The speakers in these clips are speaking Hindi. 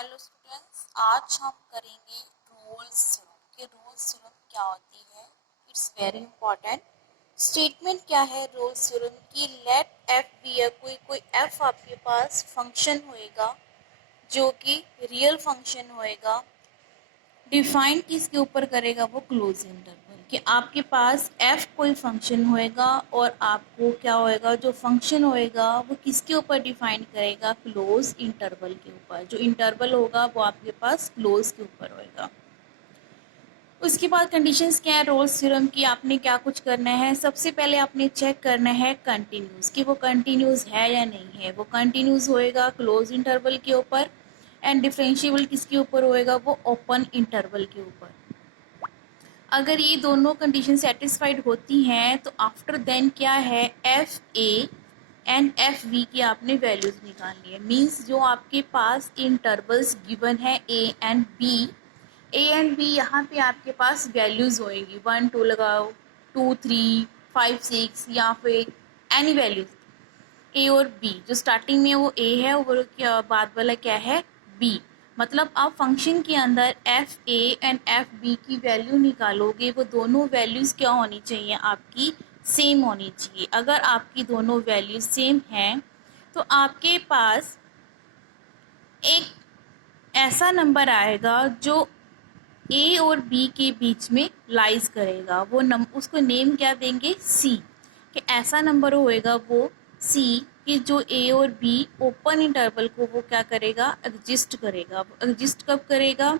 हेलो स्टूडेंट्स, आज हम करेंगे रोल्स थ्योरम कि रोल्स थ्योरम क्या होती है। It's very important. स्टेटमेंट क्या है रोल्स थ्योरम की? लेट एफ बी है, कोई एफ आपके पास फंक्शन होएगा जो कि रियल फंक्शन होएगा। डिफाइन किसके ऊपर करेगा? वो क्लोज इंटरवल कि आपके पास एफ कोई फंक्शन होएगा और आपको क्या होएगा, जो फंक्शन होएगा वो किसके ऊपर डिफाइन करेगा? क्लोज इंटरवल के ऊपर। जो इंटरवल होगा वो आपके पास क्लोज के ऊपर होएगा। उसके बाद कंडीशंस क्या है रोल्स थ्योरम की? आपने क्या कुछ करना है, सबसे पहले आपने चेक करना है कंटिन्यूस कि वो कंटिन्यूस है या नहीं है। वो कंटिन्यूस होएगा क्लोज इंटरवल के ऊपर एंड डिफरेंशिएबल किसके ऊपर होएगा? वो ओपन इंटरवल के ऊपर। अगर ये दोनों कंडीशन सेटिस्फाइड होती हैं तो आफ्टर देन क्या है, F A and F B की आपने वैल्यूज निकालनी है। मींस जो आपके पास इंटरवल्स गिवन है ए एंड बी यहाँ पे आपके पास वैल्यूज होएंगी। 1 2 लगाओ, 2 3 5 6 या फिर एनी वैल्यूज ए और बी। जो स्टार्टिंग में वो ए है वो क्या बाद वाला क्या है? बी। मतलब आप फंक्शन के अंदर F A and F B की वैल्यू निकालोगे, वो दोनों वैल्यूज़ क्या होनी चाहिए? आपकी सेम होनी चाहिए। अगर आपकी दोनों वैल्यूज सेम हैं तो आपके पास एक ऐसा नंबर आएगा जो ए और बी के बीच में लाइज करेगा। वो उसको नेम क्या देंगे? सी। कि ऐसा नंबर होएगा वो सी कि जो ए और बी ओपन इंटरवल को वो क्या करेगा? एग्जिस्ट करेगा। वो एग्जिस्ट कब करेगा?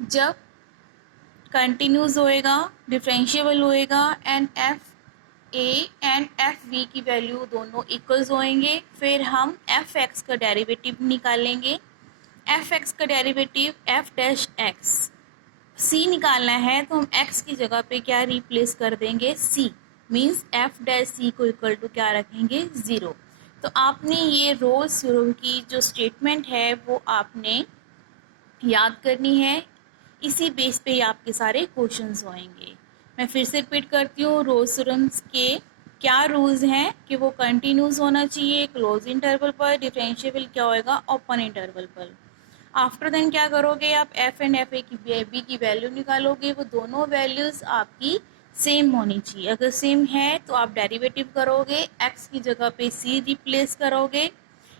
जब कंटिन्यूस होएगा, डिफरेंशिएबल होएगा and F A and F B की वैल्यू दोनों इक्वल्स होएंगे। फिर हम एफ एक्स का डेरिवेटिव निकालेंगे। एफ एक्स का derivative F dash X. C निकालना है तो हम x की जगह पे क्या रिप्लेस कर देंगे? c। मीन्स एफ डैश सी को इक्वल टू क्या रखेंगे? 0। तो आपने ये रोल्स थ्योरम की जो स्टेटमेंट है वो आपने याद करनी है। इसी बेस पे आपके सारे क्वेश्चंस होंगे। मैं फिर से रिपीट करती हूँ, रोल्स थ्योरम्स के क्या रूल्स हैं कि वो कंटिन्यूस होना चाहिए क्लोज इंटरवल पर, डिफरेंशिएबल क्या होएगा? ओपन इंटरवल पर। आफ्टर देन क्या करोगे? आप एफ एंड एफ ए की बी की वैल्यू निकालोगे। वो दोनों वैल्यूज आपकी सेम होनी चाहिए। अगर सेम है तो आप डेरिवेटिव करोगे, एक्स की जगह पे सी रिप्लेस करोगे,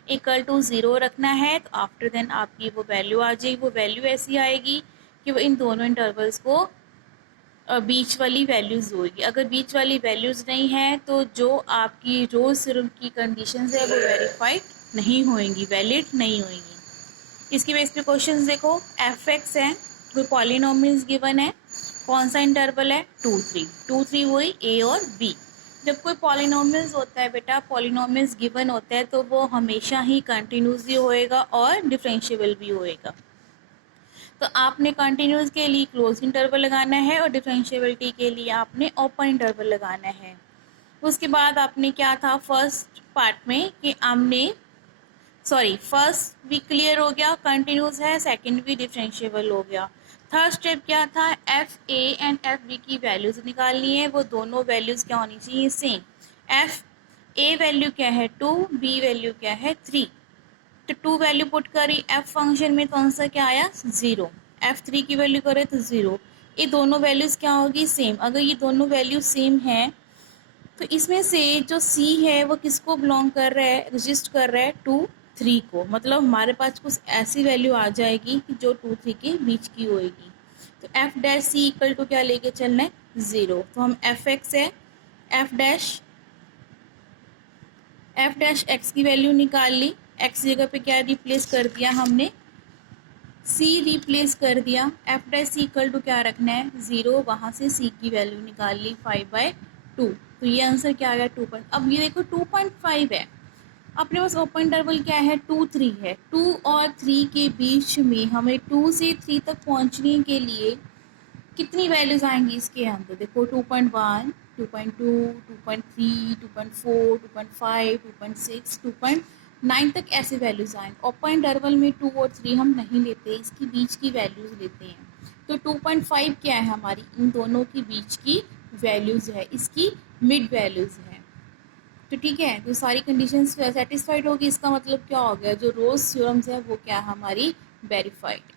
इक्वल टू 0 रखना है। तो आफ्टर देन आपकी वो वैल्यू आ जाएगी। वो वैल्यू ऐसी आएगी कि वो इन दोनों इंटरवल्स को बीच वाली वैल्यूज़ होगी। अगर बीच वाली वैल्यूज़ नहीं है तो जो आपकी रोल्स थ्योरम की कंडीशंस है वो वेरीफाइड नहीं होंगी, वैलिड नहीं होंगी। इसकी बेस पे क्वेश्चंस देखो। एफ एक्स है, कोई पॉलिनोमियल्स गिवन है, कौन सा इंटरवल है? 2 3। 2 3 वही ए और बी। जब कोई पॉलिनोमियल्स होता है बेटा, पॉलिनोमियल्स गिवन होता है तो वो हमेशा ही कंटिन्यूस भी होएगा और डिफरेंशिएबल भी होएगा। तो आपने कंटिन्यूस के लिए क्लोज इंटरवल लगाना है और डिफरेंशिएबिलिटी के लिए आपने ओपन इंटरवल लगाना है। उसके बाद आपने क्या था फर्स्ट पार्ट में कि हमने फर्स्ट भी क्लियर हो गया, कंटिन्यूस है, सेकंड भी डिफरेंशिएबल हो गया। थर्ड स्टेप क्या था? F A and F B की वैल्यूज निकालनी है। वो दोनों वैल्यूज क्या होनी चाहिए? सेम। एफ ए वैल्यू क्या है? 2, बी वैल्यू क्या है? 3। तो 2 वैल्यू पुट करी एफ फंक्शन में तो आंसर क्या आया? 0। F3 की वैल्यू करे तो 0। ये दोनों वैल्यूज क्या होगी? सेम। अगर ये दोनों वैल्यू सेम है तो इसमें से जो C है वो किसको बिलोंग कर रहा है? रजिस्ट कर रहा है 2 3 को। मतलब हमारे पास कुछ ऐसी वैल्यू आ जाएगी कि जो 2 3 के बीच की होएगी। तो F dash C equal to क्या लेके चलना है? 0। तो हम एफ एक्स है, एफ डैश एक्स की वैल्यू निकाल ली। एक्स जगह पे क्या रिप्लेस कर दिया हमने? सी रिप्लेस कर दिया। F dash C equal to क्या रखना है? 0। वहाँ से सी की वैल्यू निकाल ली 5/2। तो ये आंसर क्या आ गया? 2 पॉइंट। अब ये देखो 2.5 है, अपने पास ओपन इंटरवल क्या है? 2 3 है। 2 और 3 के बीच में हमें 2 से 3 तक पहुँचने के लिए कितनी वैल्यूज आएंगी इसके अंदर? देखो 2.1 2.2 2.3 2.4 2.5 2.6 2.9 तक ऐसे वैल्यूज आएंगे। ओपन इंटरवल में 2 और 3 हम नहीं लेते, इसकी बीच की वैल्यूज लेते हैं। तो 2.5 क्या है? हमारी इन दोनों के बीच की वैल्यूज है, इसकी मिड वैल्यूज है। तो ठीक है, तो सारी कंडीशंस सेटिस्फाइड होगी, इसका मतलब क्या हो गया, जो रोल्स थ्योरम्स है वो क्या है हमारी वेरीफाइड।